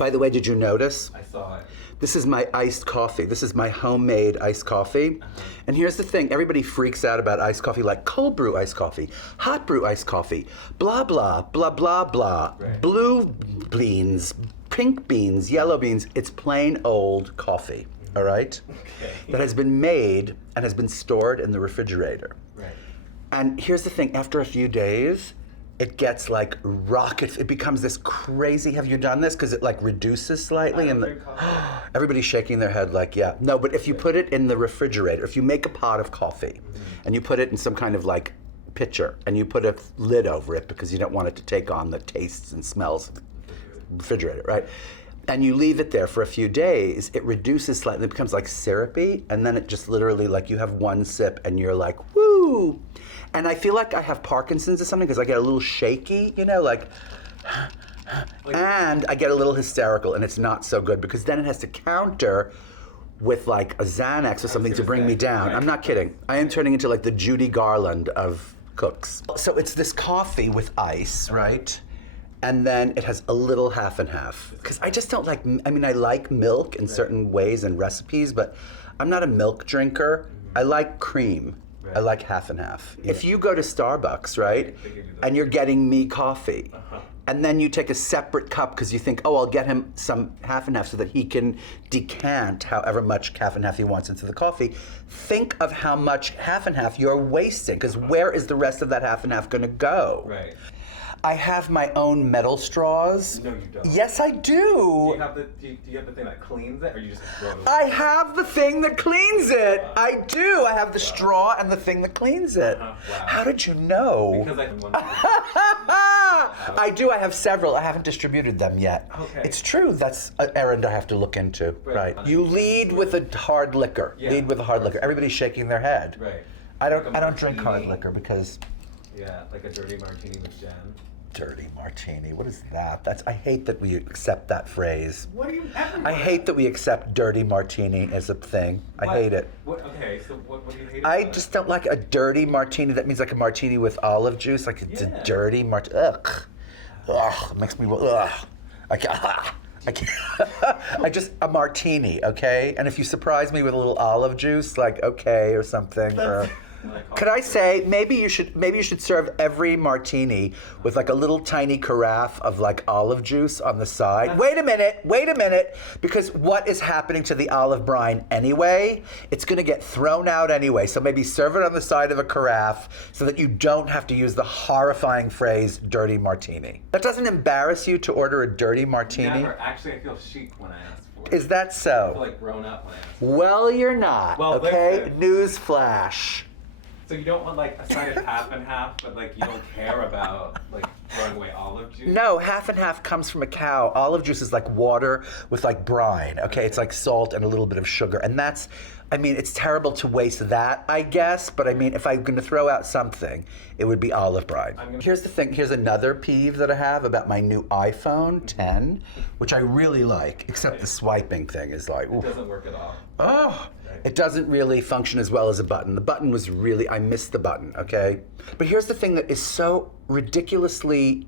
By the way, did you notice? I saw it. This is my iced coffee. This is my homemade iced coffee. And here's the thing, everybody freaks out about iced coffee, like cold brew iced coffee, hot brew iced coffee, blah, blah, blah, blah, blah, Right. blue beans, pink beans, yellow beans. It's plain old coffee, all right? Okay. That has been made and has been stored in the refrigerator. Right. And here's the thing, after a few days, it gets like rockets. It becomes this crazy, have you done this? Because it like reduces slightly. And everybody's shaking their head like, yeah. No, but if you put it in the refrigerator, if you make a pot of coffee and you put it in some kind of like pitcher and you put a lid over it because you don't want it to take on the tastes and smells of the refrigerator, right? And you leave it there for a few days, it reduces slightly, it becomes like syrupy, and then it just literally like you have one sip and you're like, woo! And I feel like I have Parkinson's or something because I get a little shaky, you know, like, and I get a little hysterical, and it's not so good because then it has to counter with like a Xanax or something to bring me down. Right. I'm not kidding. I am turning into like the Judy Garland of cooks. So it's this coffee with ice, right? And then it has a little half and half. Because I just don't like, I mean, I like milk in certain ways and recipes, but I'm not a milk drinker. I like cream. I like half and half. If you go to Starbucks, right, and you're getting me coffee, and then you take a separate cup because you think, oh, I'll get him some half and half so that he can decant however much half and half he wants into the coffee, think of how much half and half you're wasting, because where is the rest of that half and half going to go? Right. I have my own metal straws. No, you don't. Yes, I do. Do you have the thing that cleans it, or you just throw it away? I have the thing that cleans it. I do. I have the straw and the thing that cleans it. Wow. How did you know? Because I I do. I have several. I haven't distributed them yet. Okay. It's true. That's an errand I have to look into. Right. You lead with a hard liquor. Yeah. Lead with a hard liquor. Everybody's shaking their head. Right. I don't Like a drink hard martini. liquor because Yeah, like a dirty martini with jam. dirty martini. What is that? I hate that we accept that phrase. What do you? I hate that we accept dirty martini as a thing. I hate it. Okay, so what do you hate I about just don't like a dirty martini. That means like a martini with olive juice. Like it's a Yeah. dirty martini. Ugh. Ugh. It makes me, ugh. I can't. A martini, okay? And if you surprise me with a little olive juice, like, okay, or something. Could I say maybe you should serve every martini with like a little tiny carafe of like olive juice on the side. Wait a minute, because what is happening to the olive brine anyway? It's gonna get thrown out anyway. So maybe serve it on the side of a carafe so that you don't have to use the horrifying phrase dirty martini. That doesn't embarrass you to order a dirty martini? Never. Actually, I feel chic when I ask for it. Is that I so? feel like grown up when I ask for Well, you're not, Well, okay? listen. Newsflash. it. So you don't want like a side of half and half, but like you don't care about like throwing away olive juice? No, half and half comes from a cow. Olive juice is like water with like brine, okay? It's like salt and a little bit of sugar. And that's, I mean, it's terrible to waste that, I guess. But I mean, if I'm gonna throw out something, it would be olive brine. Here's the thing, here's another peeve that I have about my new iPhone 10, which I really like, except the swiping thing is like, It oof. doesn't work at all. Oh, it doesn't really function as well as a button. The button was really, I missed the button, okay? But here's the thing that is so ridiculously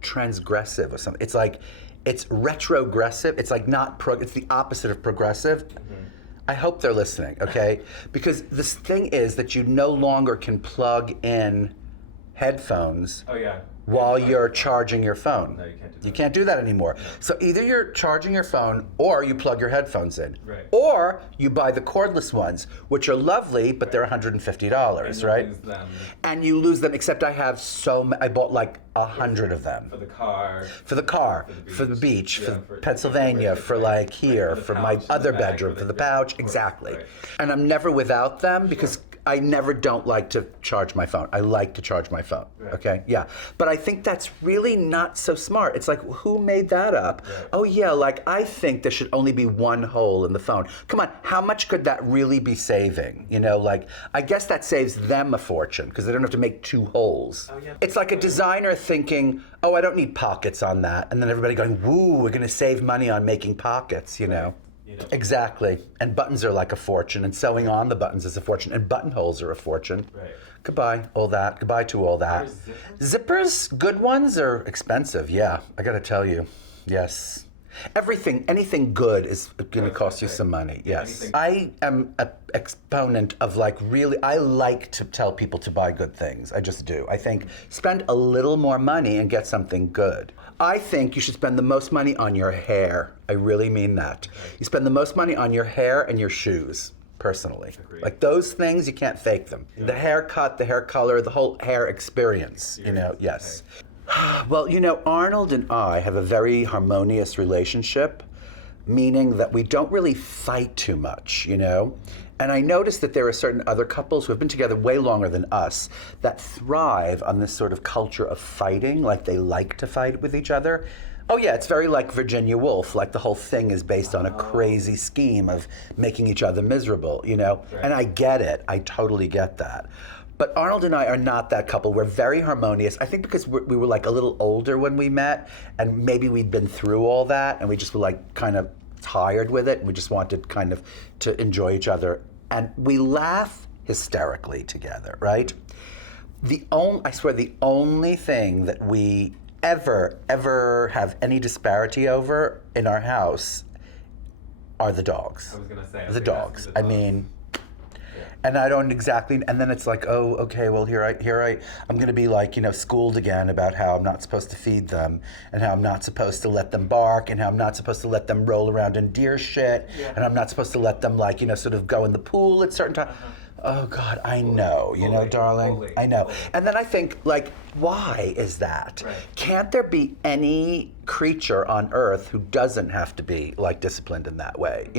transgressive or something. It's like, it's retrogressive. It's like not it's the opposite of progressive. I hope they're listening, okay? Because this thing is that you no longer can plug in headphones Oh yeah. while you're charging your phone. No, you can't do that. You can't do that anymore. So either you're charging your phone or you plug your headphones in. Right. Or you buy the cordless ones, which are lovely, but they're $150, And you right? lose them And you lose them, except I have I bought like 100 of them. for the car. For the car, for the beach, Yeah, for Pennsylvania, for like here, for the for my pouch, for other the bag, bedroom, for for the- the pouch, of course, exactly. right. And I'm never without them because I never don't like to charge my phone. I like to charge my phone, Right. okay? Yeah, but I think that's really not so smart. It's like, who made that up? Right. Oh yeah, like I think there should only be one hole in the phone. Come on, how much could that really be saving? You know, like, I guess that saves them a fortune because they don't have to make two holes. Oh, yeah. It's like a designer thinking, oh, I don't need pockets on that. And then everybody going, woo, we're gonna save money on making pockets, you know? You know. Exactly. And buttons are like a fortune, and sewing on the buttons is a fortune, and buttonholes are a fortune. Right. Goodbye, all that. Goodbye to all that. Zippers? Zippers, good ones are expensive, yeah. I gotta tell you. Yes. Anything good is going to cost you some money. Yes. I am an exponent of I like to tell people to buy good things. I just do. I think spend a little more money and get something good. I think you should spend the most money on your hair. I really mean that. You spend the most money on your hair and your shoes. Personally. Agreed. Like those things, you can't fake them. Yeah. The haircut, the hair color, the whole hair experience, yes. Okay. Well, Arnold and I have a very harmonious relationship, meaning that we don't really fight too much, And I noticed that there are certain other couples who have been together way longer than us that thrive on this sort of culture of fighting, like they like to fight with each other. Oh yeah, it's very like Virginia Woolf, like the whole thing is based on a crazy scheme of making each other miserable, Right. And I get it, I totally get that. But Arnold and I are not that couple. We're very harmonious. I think because we were a little older when we met, and maybe we'd been through all that, and we just were kind of tired with it, and we just wanted kind of to enjoy each other. And we laugh hysterically together, right? I swear the only thing that we ever have any disparity over in our house are the dogs. I was gonna say the dogs. I mean, and I don't exactly. And then it's oh, okay. Well, I'm gonna be schooled again about how I'm not supposed to feed them, and how I'm not supposed to let them bark, and how I'm not supposed to let them roll around in deer shit, and I'm not supposed to let them sort of go in the pool at certain times. Oh God, I know, darling. I know. And then I think, why is that? Right. Can't there be any creature on earth who doesn't have to be disciplined in that way?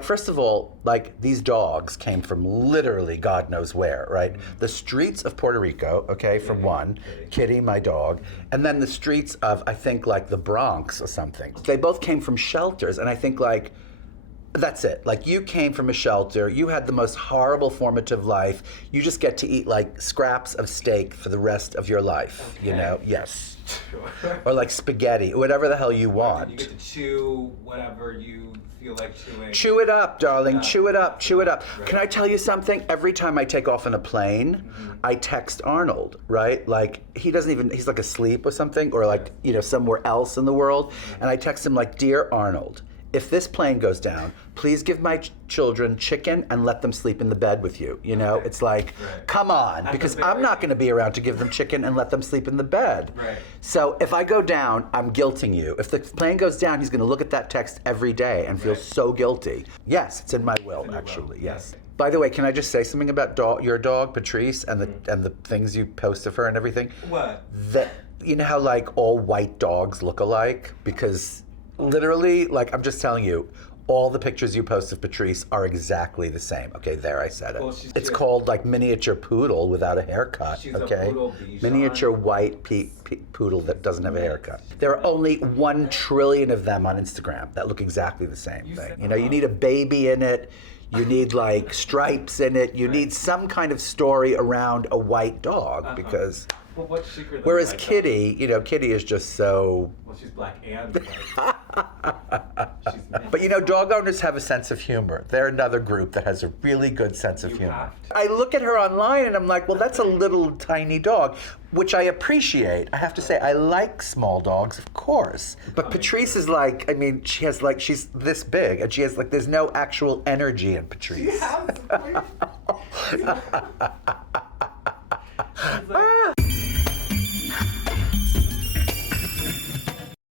First of all, these dogs came from literally God knows where, right? Mm-hmm. The streets of Puerto Rico, okay, from one, Kitty, my dog, and then the streets of, I think, the Bronx or something. They both came from shelters, and I think that's it. You came from a shelter. You had the most horrible formative life. You just get to eat scraps of steak for the rest of your life. Okay. Yes. Sure. Or spaghetti, whatever the hell you want. You get to chew whatever you feel like chewing. Chew it up, darling. Chew it up. Chew it up. Right. Can I tell you something? Every time I take off on a plane, I text Arnold, right? He doesn't even, he's asleep or something, or somewhere else in the world. And I text him Dear Arnold, if this plane goes down, please give my children chicken and let them sleep in the bed with you. Okay. It's come on, because I'm not going to be around to give them chicken and let them sleep in the bed. Right. So if I go down, I'm guilting you. If the plane goes down, he's going to look at that text every day and feel so guilty. Yes, it's in my will, actually. Yes. By the way, can I just say something about your dog, Patrice, and the things you post of her and everything? What? How all white dogs look alike? Because literally, I'm just telling you, all the pictures you post of Patrice are exactly the same. Okay, there, I said it. Well, it's called miniature poodle without a haircut. She's okay, a poodle Bichon. Miniature white poodle that doesn't have a haircut. There are only 1 trillion of them on Instagram that look exactly the same thing. You need a baby in it. You need stripes in it. You need some kind of story around a white dog because. Well, what's secret? Whereas Kitty, Kitty is just so. Well, she's black and white. But dog owners have a sense of humor. They're another group that has a really good sense of humor. I look at her online and I'm well, that's a little tiny dog, which I appreciate. I have to say, I like small dogs, of course. But Patrice is she has she's this big, and she has there's no actual energy in Patrice. She has